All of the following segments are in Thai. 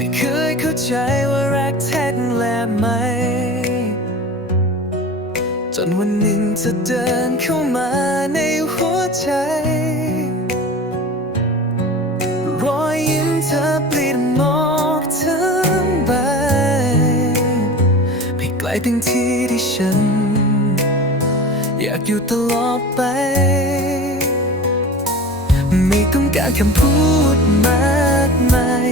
ม่เคยเข้าใจว่ารักแท้แลไหม จนวันหนึ่งจะเดินเข้ามาในหัวใจ รอยยิ้มเธอเปลี่ยนมอกทั้งใบไปไกลถึงที่ที่ฉัน อยากอยู่ตลอดไป ไม่ต้องการคำพูดมากมาย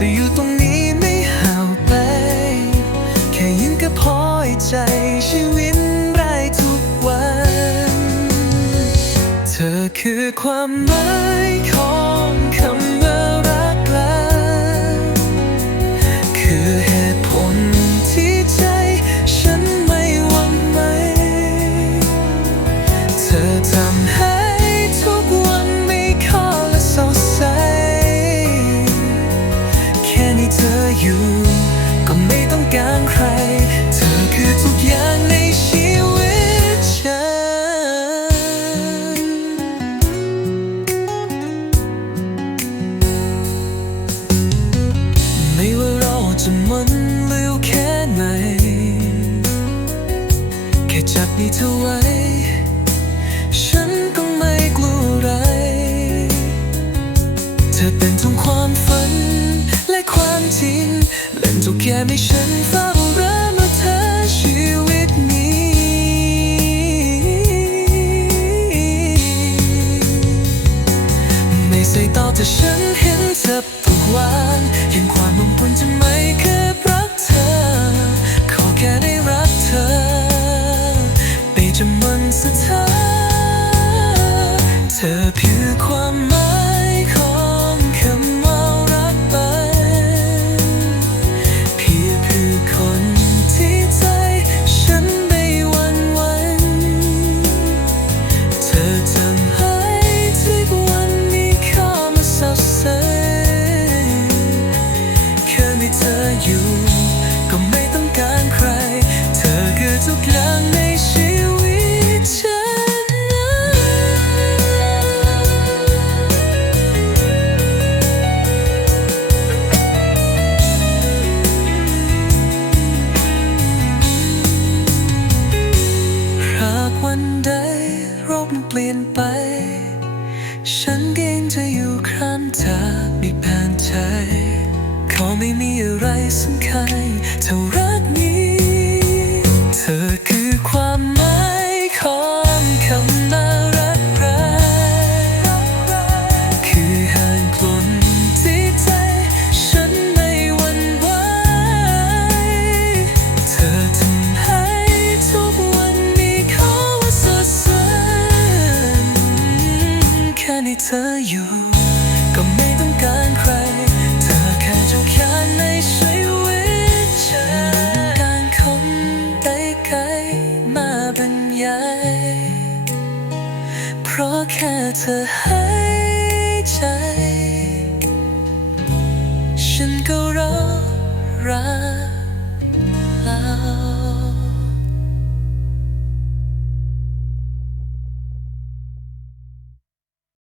จะอยู่ตรงนี้ไม่ห่าไป แค่ยิ้มก็พอใจชีวิตไร้ทุกวัน เธอคือความหมาย อยู่ ก็ไม่ต้องการใคร เธอคือทุกอย่างในชีวิตฉัน ไม่ว่าเราจะมันเร็วแค่ไหน แค่จับนี่เธอไว้ฉัน เล่นทุกอย่ฉันเฝ้ารักมาเธอชีวิตนี้ในสายตาที่ฉันเห็นเธอทุกวันเห็นความมุ่งมั่นจะไม่เคยรักเธอ ขอแค่ได้รักเธอ ไปจนมันสุดท้ายเธอคือความ วันใดโรคมันเปลี่ยนไป ฉันก็ยังจะอยู่ข้างเธอไม่แผ่นใจ ขอไม่มีอะไรสำคัญเท่า make a